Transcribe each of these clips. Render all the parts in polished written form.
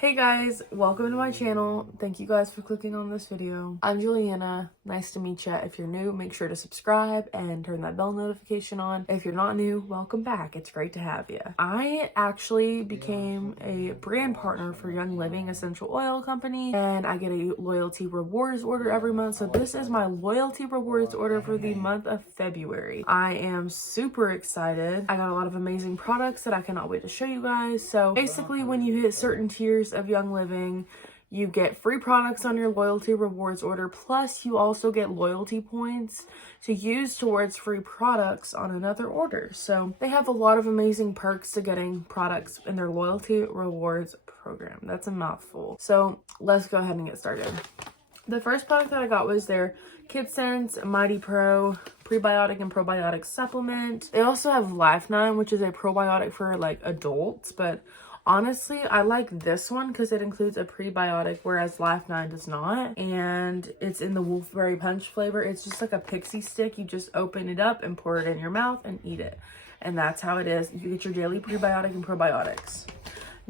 Hey guys, welcome to my channel. Thank you guys for clicking on this video. I'm Julianna. Nice to meet you. If you're new, make sure to subscribe and turn that bell notification on. If you're not new, welcome back. It's great to have you. I actually became a brand partner for Young Living Essential Oil Company, and I get a loyalty rewards order every month. So this is my loyalty rewards order for the month of February. I am super excited. I got a lot of amazing products that I cannot wait to show you guys. So basically, when you hit certain tiers of Young Living, you get free products on your loyalty rewards order, plus you also get loyalty points to use towards free products on another order. So they have a lot of amazing perks to getting products in their loyalty rewards program. That's a mouthful. So let's go ahead and get started. The first product that I got was their Kidsense Mighty Pro prebiotic and probiotic supplement. They also have Life9, which is a probiotic for like adults, but honestly, I like this one because it includes a prebiotic, whereas Life9 does not. And it's in the Wolfberry Punch flavor. It's just like a pixie stick. You just open it up and pour it in your mouth and eat it. And that's how it is. You get your daily prebiotic and probiotics.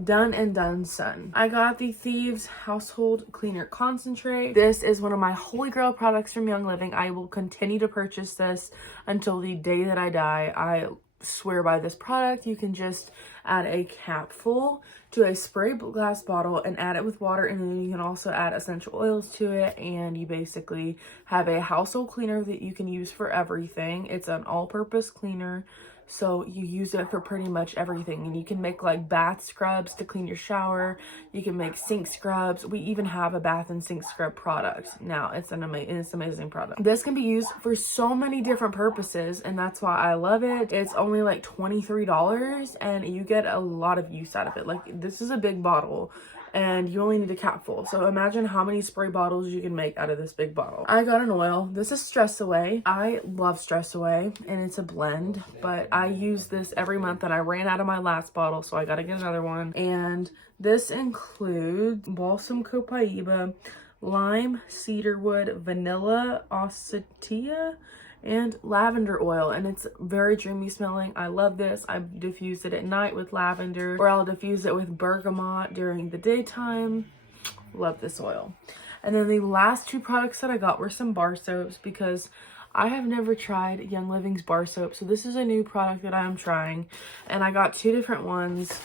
Done and done, son. I got the Thieves Household Cleaner Concentrate. This is one of my holy grail products from Young Living. I will continue to purchase this until the day that I die. I swear by this product. You can just add a capful to a spray glass bottle and add it with water, and then you can also add essential oils to it, and you basically have a household cleaner that you can use for everything. It's an all-purpose cleaner, so you use it for pretty much everything. And you can make like bath scrubs to clean your shower. You can make sink scrubs. We even have a bath and sink scrub product now. It's an amazing product. This can be used for so many different purposes, and that's why I love it. It's only like $23, and you get a lot of use out of it. Like, this is a big bottle, and you only need a capful. So imagine how many spray bottles you can make out of this big bottle. I got an oil. This is Stress Away. I love Stress Away, and it's a blend, but I use this every month, and I ran out of my last bottle, so I gotta get another one. And this includes balsam copaiba, lime, cedarwood, vanilla, acetia, and lavender oil, and it's very dreamy smelling. I love this. I diffuse it at night with lavender, or I'll diffuse it with bergamot during the daytime. Love this oil. And then the last two products that I got were some bar soaps, because I have never tried Young Living's bar soap, so this is a new product that I am trying, and I got two different ones.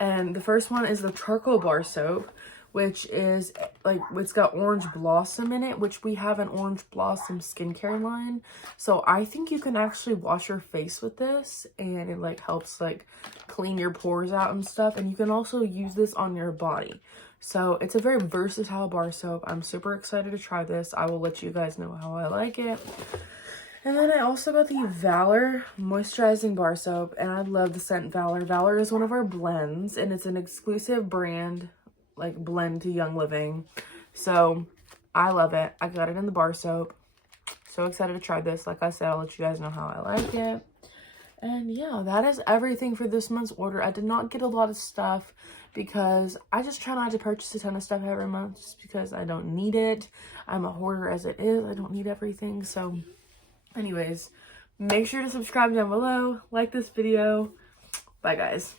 And the first one is the charcoal bar soap, which is like, it's got orange blossom in it, which we have an orange blossom skincare line. So I think you can actually wash your face with this, and it like helps like clean your pores out and stuff. And you can also use this on your body. So it's a very versatile bar soap. I'm super excited to try this. I will let you guys know how I like it. And then I also got the Valor Moisturizing Bar Soap, and I love the scent Valor. Valor is one of our blends, and it's an exclusive brand like blend to Young Living. So I love it. I got it in the bar soap. So excited to try this. Like I said, I'll let you guys know how I like it. And yeah, that is everything for this month's order. I did not get a lot of stuff because I just try not to purchase a ton of stuff every month, just because I don't need it. I'm a hoarder as it is. I don't need everything. So anyways, make sure to subscribe down below, like this video. Bye guys.